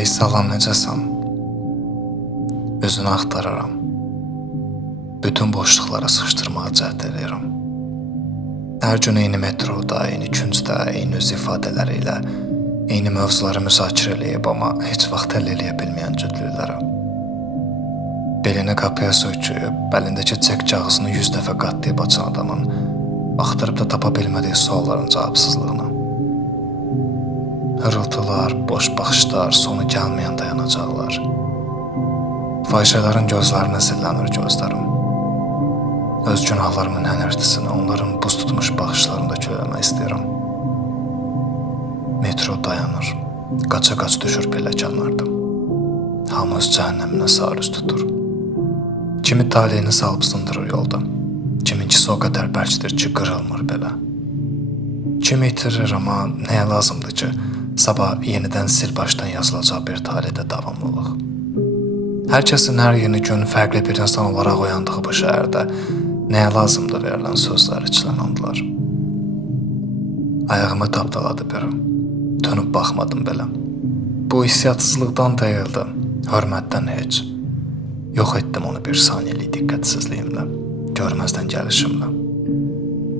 Ey salam, necəsən? Özünü axtararam. Bütün boşluqlara sıxışdırmağa cəhd edirəm. Hər gün eyni metroda, eyni küncdə, eyni öz ifadələri ilə eyni mövzuları müzakirə eləyib, amma heç vaxt həll eləyə bilməyən cütlüklərə. Belini qapıya söyküyüb, əlindəki çek kağızını 100 dəfə qatlayıb açan adamın axtarıb da tapa bilmədiyi sualların cavabsızlığına. Hırıltılar, boş baxışlar, sonu gəlməyən dayanacaqlar. Fahişələrin gözlərinə zillənir gözlərim. Öz günahlarımın hənərtisini onların buz tutmuş baxışlarında köləmək istəyirəm. Metro dayanır, qaça-qaç düşür pilləkənlərdən. Hamı öz cəhənnəminə sarı üst tutur. Kimi taleyini salıb sındırır yolda. Kiminkisi o qədər bərkdir ki, qırılmır belə. Kimi itirir, amma nəyə lazımdır ki, sabah yenidən sil başdan yazılacaq bir taleydə davamlılıq. Hər kəsin hər yeni gün fərqli bir insan olaraq oyandığı bu şəhərdə nəyə lazımdır verilən sözlər içilən andılar. Ayağımı tapdaladı biri. Dönüb baxmadım belə. Bu hissiyatsızlıqdan deyildi, hörmətdən heç. Yox etdim onu bir saniyəlik diqqətsizliyimlə, görməzdən gəlişimlə.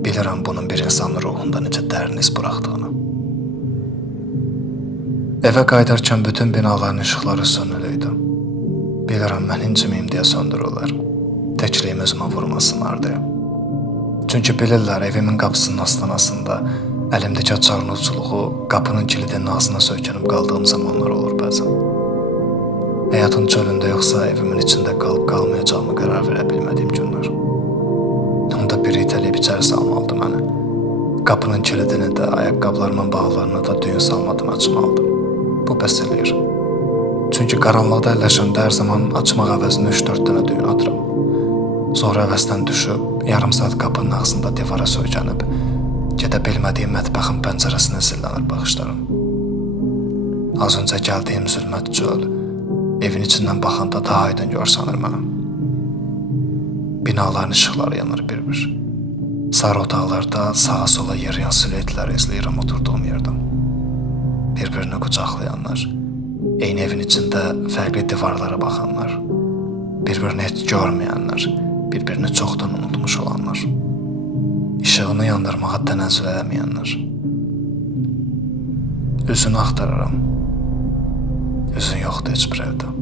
Bilirəm bunun bir insanın ruhunda necə dərin iz buraxdığını. Evə qayıdarkən bütün binaların işıqları sönülü idi. Bilirəm mən incimiyim deyə söndürürlər. Təkliyim özümə vurmasınlar deyə. Çünki bilirlər evimin qapısının astanasında əlimdəki açarın uculuğu qapının kilidinin ağzına söykənib qaldığım zamanlar olur bəzən. Həyatın çölündə yoxsa evimin içində qalıb qalmayacağımı qərar verə bilmədiyim günlər. Onda biri itələyib içəri salmalıdı məni. Qapının kilidini də, ayaqqabılarımın bağlarını da düyün salmadan açmalıdı. Bu bəs eləyir. Çünki qaranlıqda əlləşəndə hər zaman açmaq əvəzini 3-4 dənə düyün atıram. Sonra əvəzdən düşüb, yarım saat qapının ağzında divara söykənib, gedə bilmədiyim mətbəxin pəncərəsinə zillənir baxışlarım. Az öncə gəldiyim zülmət göl, evin içindən baxanda daha aydın görsanır mənə. Binaların işıqları yanır bir-bir. Sarı otaqlarda sağa-sola yeriyan silüetləri izləyirəm oturduğum yerdən. Bir-birini qucaqlayanlar, eyni evin içində fərqli divarlara baxanlar, bir-birini heç görməyənlər, bir-birini çoxdan unutmuş olanlar, işığını yandırmağa tənəzzül edəməyənlər. Üzünü axtararam, üzün yoxdur heç bir evdə.